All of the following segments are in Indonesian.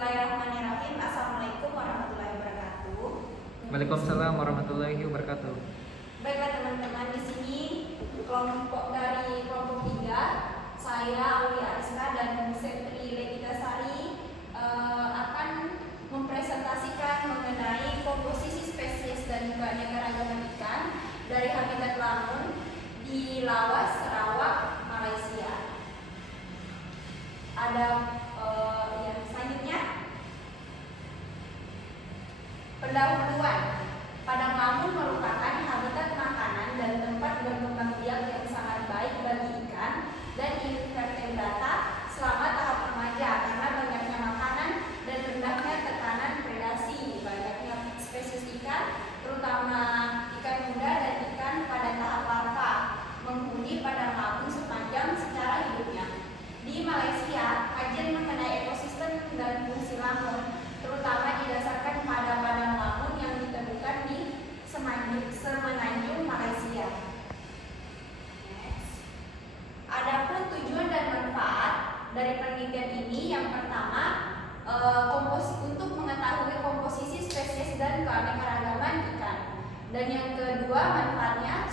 Bismillahirrahmanirrahim. Assalamualaikum warahmatullahi wabarakatuh. Waalaikumsalam warahmatullahi wabarakatuh. Baiklah teman-teman, di sini kelompok 3, saya Aulia Ariska dan Setri Legitasari akan mempresentasikan mengenai komposisi spesies dan keanekaragaman ikan dari habitat lamun di Lawas, Sarawak, Malaysia. Ada yang selanjutnya, pendahuluan. Padang lamun merupakan habitat makanan dan tempat berkembang biak yang sangat baik bagi ikan dan invertebrata selama tahap remaja karena banyaknya makanan dan rendahnya tekanan predasi. Banyaknya spesies ikan, terutama ikan muda dan ikan pada tahap larva, menghuni padang lamun sepanjang secara hidupnya. Di Malaysia, kajian mengenai ekosistem dan fungsi lamun terutama didasarkan pada padang lamun yang ditemukan di Semenanjung, Malaysia. Adapun tujuan dan manfaat dari penelitian ini, yang pertama untuk mengetahui komposisi spesies dan keanekaragaman ikan, dan yang kedua manfaatnya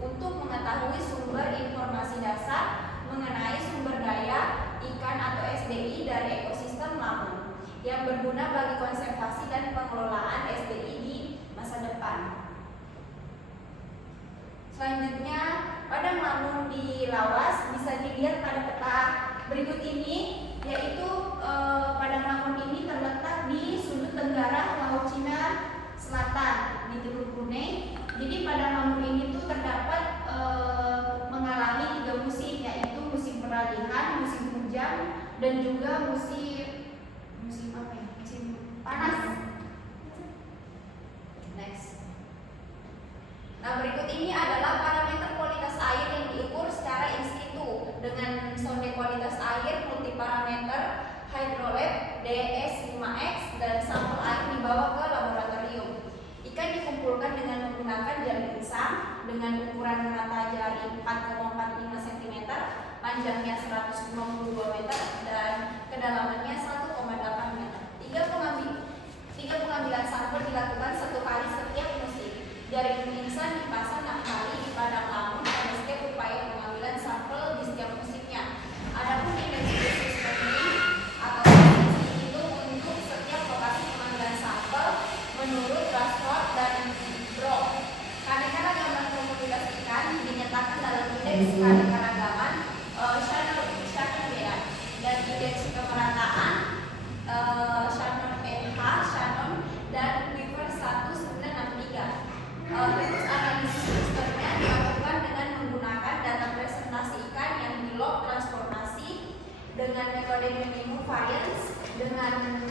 untuk mengetahui sumber informasi dasar mengenai sumber daya ikan atau SDI dari ekosistem lamun yang berguna bagi konservasi dan pengelolaan SDI di masa depan. Selanjutnya, padang lamun di Lawas bisa dilihat pada peta berikut ini, yaitu padang lamun ini terletak di sudut tenggara Laut Cina Selatan di Teluk Brunei. Jadi padang lamun ini tuh terdapat mengalami 3 musim, yaitu musim peralihan, musim hujan, dan juga musim panas. Next. Nah, berikut ini adalah parameter kualitas air yang diukur secara in situ dengan sonde kualitas air multiparameter hydrolab DS5X dan sampel air dibawa ke laboratorium. Ikan dikumpulkan dengan menggunakan jari insang dengan ukuran rata jari 4,45 cm, panjangnya 192 meter dan kedalamannya 1,8 meter. Tiga pengambilan sampel dilakukan 1 kali setiap musim. Jaring insang dipasang 6 kali di padang lamun pada setiap upaya pengambilan sampel di setiap musimnya. Adapun indeks spesies penting atau spesies itu untuk setiap lokasi pengambilan sampel menurut Rashford dan Brock. Keanekaragaman komunitas ikan dinyatakan dalam indeks keanekaragaman Shannon-Bean dan indeks kemerataan Shannon dan Weaver 1963. Terus analisis sistemnya dilakukan dengan menggunakan data presentasi ikan yang di-log transformasi dengan metode minimum variance dengan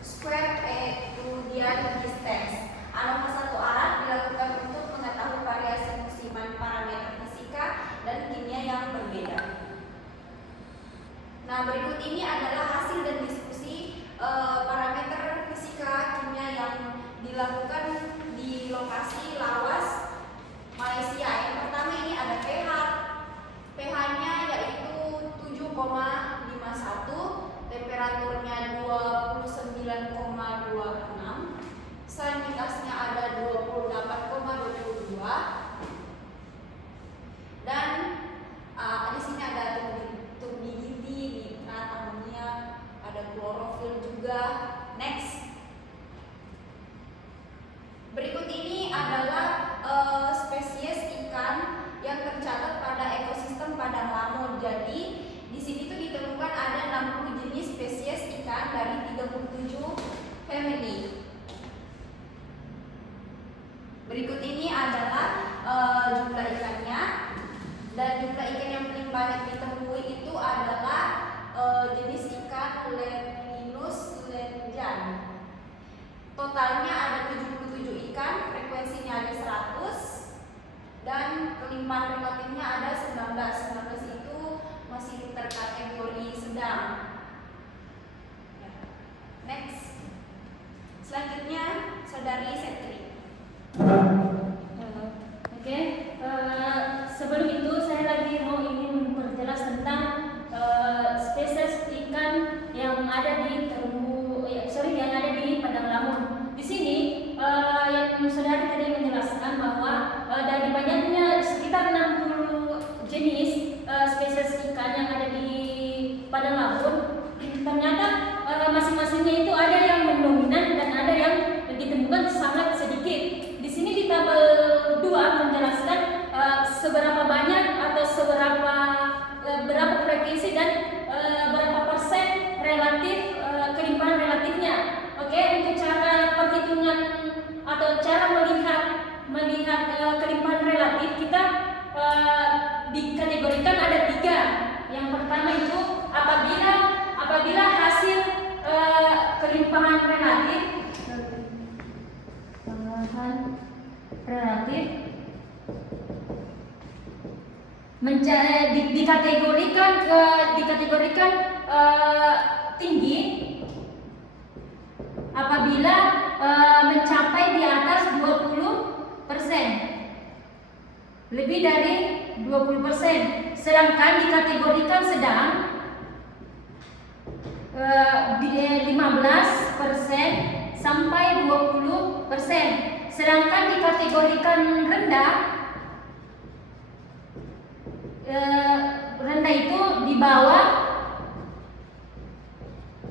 square Euclidean distance. ANOVA satu arah dilakukan untuk mengetahui variasi musiman parameter fisika dan kimia yang berbeda. Nah, berikut ini adalah hasil dan diskusi parameter fisika kimia yang dilakukan di lokasi Lawas, Malaysia. Yang pertama ini ada pH. pH-nya yaitu 7,51, temperaturnya 29,26, salinitasnya ada 28,22, dan di sini ada turbidity, nitrat, amonia, ada klorofil juga. Next. Berikut ini adalah spesies ikan yang tercatat pada ekosistem padang lamun. Jadi di sini tuh ditemukan ada 60 jenis spesies ikan dari 37 family. Berikut ini adalah jumlah ikannya, dan jumlah ikan yang paling banyak ditemui itu adalah jenis ikan Leprinus lenjan. Totalnya ada 77 ikan, frekuensinya ada 100, dan kelimpahan relatifnya ada 19. 19 itu masih terkategori sedang. Next. Selanjutnya, Saudari Setri. Oke, sebelum itu saya lagi ingin memperjelas tentang spesies ikan yang ada di terumbu hasilnya itu ada yang mendominan dan ada yang ditemukan sangat sedikit. Di sini di tabel 2 menjelaskan seberapa banyak atau berapa frekuensi dan berapa persen relatif kelimpahan relatifnya. Oke, untuk cara perhitungan atau cara melihat kelimpahan relatif kita dikategorikan ada 3. Yang pertama itu apabila hasil kelimpahan relatif dikategorikan tinggi apabila mencapai di atas 20%, lebih dari 20%, sedangkan dikategorikan sedang 15% sampai 20%, sedangkan dikategorikan rendah itu di bawah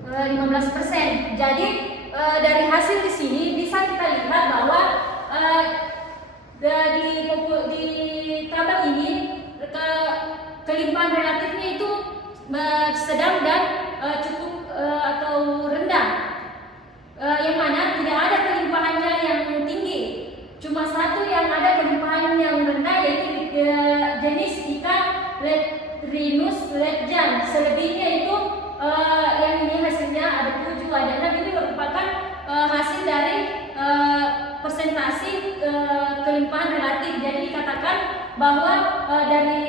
15%. Jadi dari hasil di sini bisa kita lihat bahwa di tabel ini kelimpahan relatifnya itu sedang dan cukup atau rendah, yang mana tidak ada kelimpahannya yang tinggi, cuma satu yang ada kelimpahan yang rendah, yaitu jenis ikan Leptrinus ledjan. Selebihnya itu yang ini hasilnya ada 7, ada 6. Ini merupakan hasil dari persentase kelimpahan relatif. Jadi dikatakan bahwa dari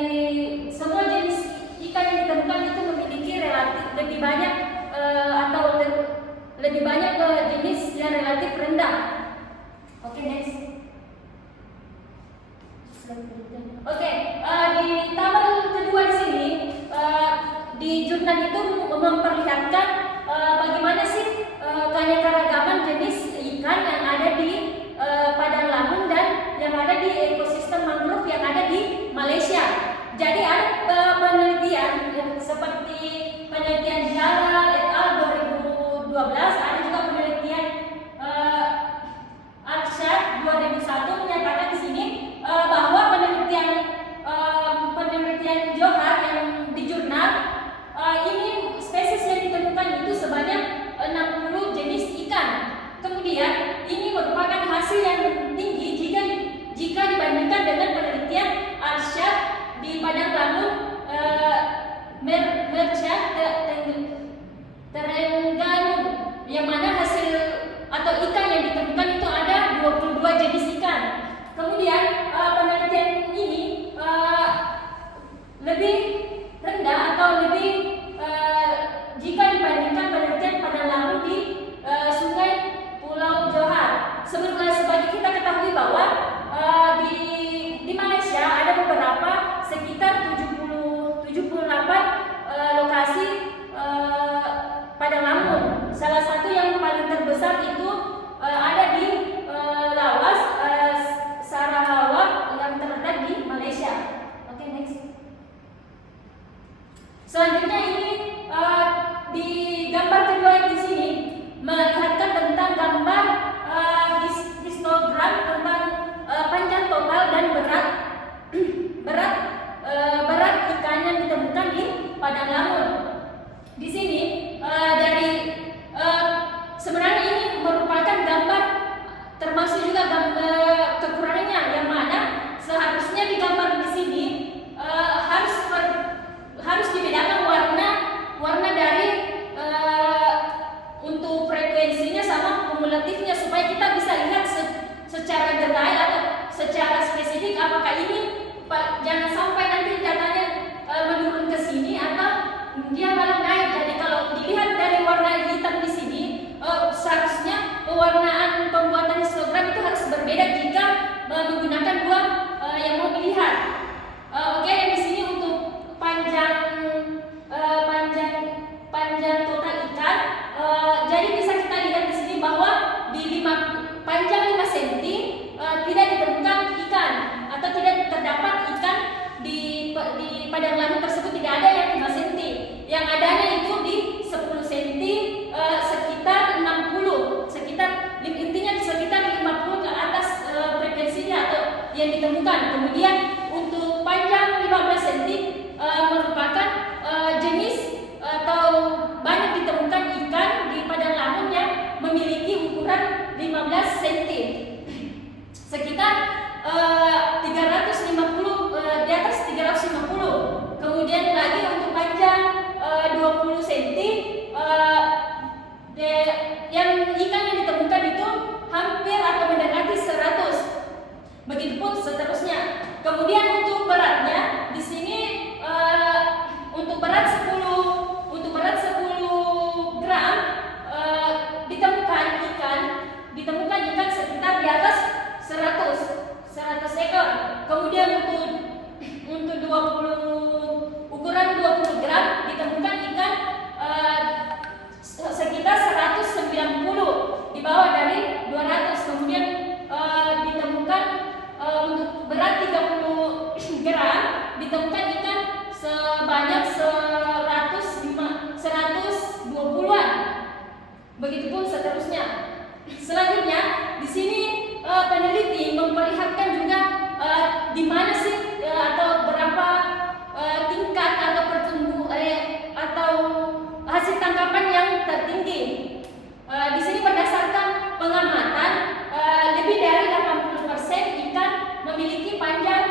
semua jenis ikan yang ditemukan itu memiliki relatif lebih banyak lebih banyak jenis yang relatif rendah. Oke, next. Oke, di tabel kedua di sini di jurnal itu memperlihatkan bagaimana sih keanekaragaman jenis ikan yang ada di padang lamun dan yang ada di ekosistem mangrove yang ada di Malaysia. Jadi ada penelitian seperti penelitian Jala et al. 2012, ada juga penelitian Arshad 2001 menyatakan di sini bahwa penelitian Johar yang di jurnal ini spesies yang ditemukan itu sebanyak 60 jenis ikan. Kemudian ini merupakan hasil yang tinggi jika dibandingkan dengan penelitian Arshad di padang lamun Merchant Terengganu, yang mana hasil atau ikan yang ditemukan itu ada 22 jenis ikan. Kemudian penelitian ini lebih rendah atau lebih jika dibandingkan penelitian padang lamun di Sungai Pulau Johar. Sebagai kita ketahui bahwa di Malaysia ada beberapa sekitar 78 lokasi padang lamun. Salah satu yang paling terbesar itu ada di Lawas Sarawak yang terletak di Malaysia. Oke, next. Selanjutnya ini di gambar kedua di sini melihatkan tentang gambar histogram tentang panjang total dan berat sekitar 350, di atas 350. Kemudian lagi untuk panjang 20 cm, yang ikan yang ditemukan itu hampir atau mendekati 100. Begitupun seterusnya. Kemudian untuk beratnya di sini untuk berat 10 gram ditemukan ikan sekitar di atas 100 ekor. Kemudian untuk ukuran 20 gram ditemukan ikan sekitar 190, di bawah dari 200. Kemudian ditemukan untuk berat 30 gram ditemukan ikan sebanyak 120-an. Begitupun seterusnya. Selanjutnya di sini peneliti memperlihatkan juga di mana sih atau berapa tingkat atau atau hasil tangkapan yang tertinggi. Di sini berdasarkan pengamatan lebih dari 80% ikan memiliki panjang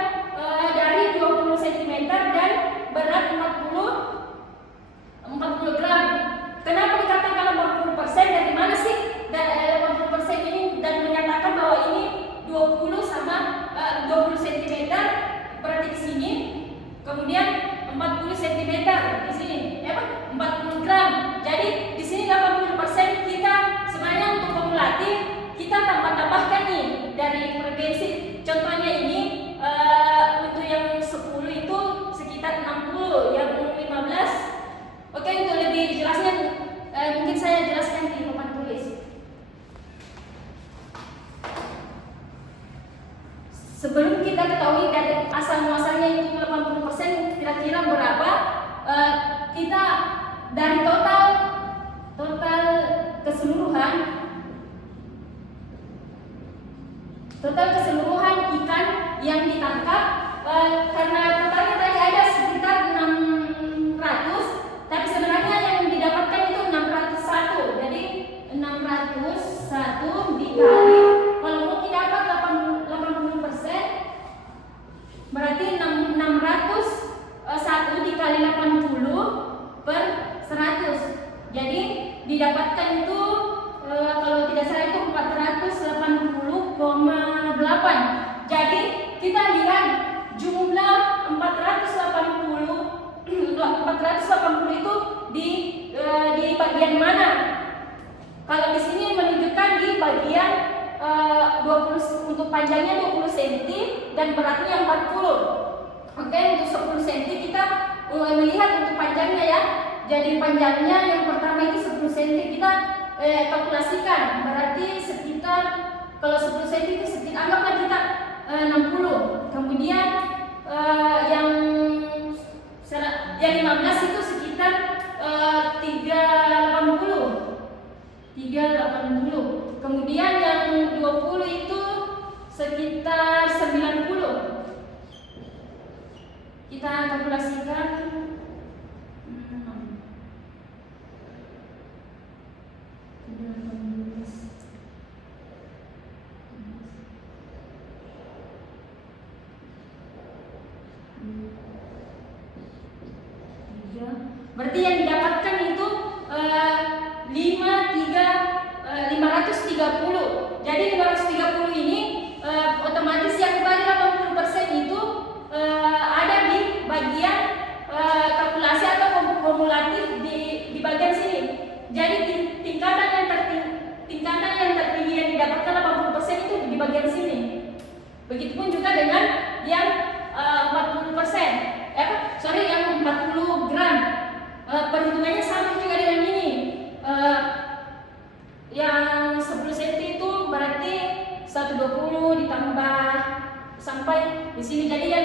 dari 20 cm dan berat 40 gram. Kenapa dikatakan 80%? Dari mana sih 80% ini dan menyatakan bahwa ini 20 cm berarti di sini, kemudian 40 cm di sini, ya Pak? 40 gram. Jadi di sini 80% kita sebenarnya untuk kumulatif kita tambahkan nih dari frekuensi. Contohnya ini untuk yang 10 itu sekitar 60, yang 15. Oke, untuk lebih jelasnya mungkin saya jelaskan di papan tulis. Sebelum kita ketahui dari asal muasalnya itu 80% kira-kira berapa, kita dari total keseluruhan ikan yang ditangkap, karena totalnya tadi ada sekitar 600, tapi sebenarnya yang didapatkan itu 601. Jadi 601 dikali, kalau mau didapat 80%, berarti 601 dikali 80 per 100. Jadi didapatkan itu kalau tidak salah itu 480,8. Jadi kita lihat jumlah 480 itu di bagian mana? Kalau di sini menunjukkan di bagian 20, untuk panjangnya 20 cm dan beratnya 40. Oke, untuk 10 cm kita melihat untuk panjangnya ya. Jadi panjangnya yang pertama itu 10 cm kita kalkulasikan, berarti sekitar kalau 10 cm itu sekitar anggaplah kita 60. Kemudian yang 15 itu sekitar 380. Kemudian yang 20 itu sekitar 90. Kita kalkulasikan 3. Berarti yang didapatkan itu 530. Jadi 530 ini otomatis yang tadi 80% itu ada di bagian kalkulasi atau kumulatif di bagian sini. Jadi tingkatan yang tertinggi yang didapatkan 80% itu di bagian sini. Begitupun juga dengan yang 40%. Yang 40 gram. Perhitungannya sama juga dengan ini. Yang 10 cm itu berarti 120 ditambah sampai di sini. Jadi yang